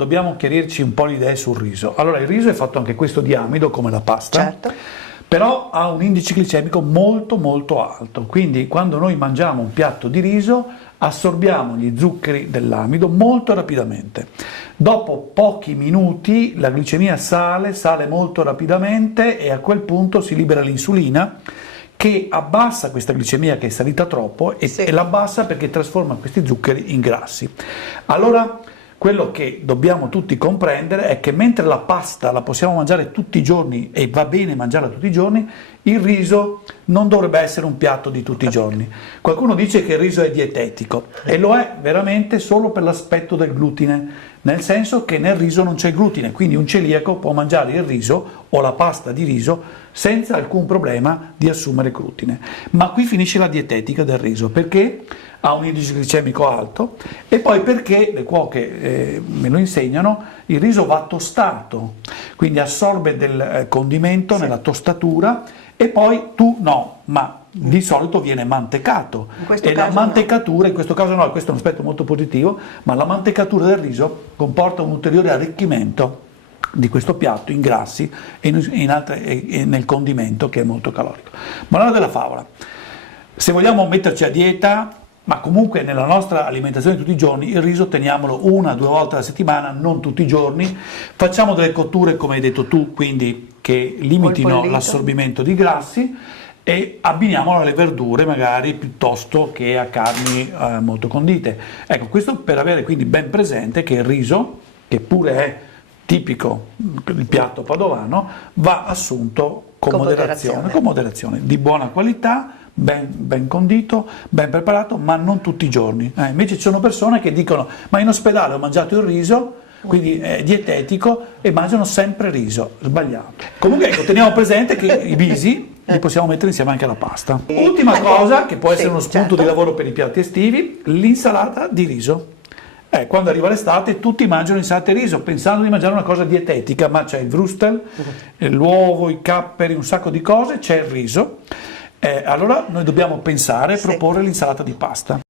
dobbiamo chiarirci un po' le idee sul riso. Allora, il riso è fatto anche questo di amido, come la pasta, Certo. però ha un indice glicemico molto molto alto, quindi quando noi mangiamo un piatto di riso assorbiamo gli zuccheri dell'amido molto rapidamente. Dopo pochi minuti la glicemia sale molto rapidamente e a quel punto si libera l'insulina che abbassa questa glicemia che è salita troppo e la abbassa perché trasforma questi zuccheri in grassi. Allora, quello che dobbiamo tutti comprendere è che mentre la pasta la possiamo mangiare tutti i giorni e va bene mangiarla tutti i giorni, il riso non dovrebbe essere un piatto di tutti i giorni. Qualcuno dice che il riso è dietetico e lo è veramente solo per l'aspetto del glutine, nel senso che nel riso non c'è glutine, quindi un celiaco può mangiare il riso o la pasta di riso senza alcun problema di assumere glutine. Ma qui finisce la dietetica del riso, perché ha un indice glicemico alto e poi perché, le cuoche me lo insegnano, il riso va tostato, quindi assorbe del condimento nella tostatura e poi ma di solito viene mantecato e la mantecatura, in questo caso no, questo è un aspetto molto positivo, ma la mantecatura del riso comporta un ulteriore arricchimento di questo piatto in grassi e nel condimento che è molto calorico. Morale della favola: se vogliamo metterci a dieta, ma comunque nella nostra alimentazione di tutti i giorni, il riso teniamolo 1 o 2 volte alla settimana, non tutti i giorni, facciamo delle cotture come hai detto tu, quindi che limitino l'assorbimento di grassi, e abbiniamolo alle verdure magari piuttosto che a carni molto condite. Ecco, questo per avere quindi ben presente che il riso, che pure è tipico il piatto padovano, va assunto con moderazione, di buona qualità, ben condito, ben preparato, ma non tutti i giorni. Invece ci sono persone che dicono: ma in ospedale ho mangiato il riso, quindi è dietetico, e mangiano sempre riso. Sbagliato. Comunque ecco, teniamo presente che i bisi li possiamo mettere insieme anche alla pasta. Ultima cosa, che può essere uno spunto di lavoro per i piatti estivi: l'insalata di riso. Quando arriva l'estate tutti mangiano insalata di riso pensando di mangiare una cosa dietetica, ma c'è il Würstel, l'uovo, i capperi, un sacco di cose, c'è il riso. Allora noi dobbiamo pensare e proporre l'insalata di pasta.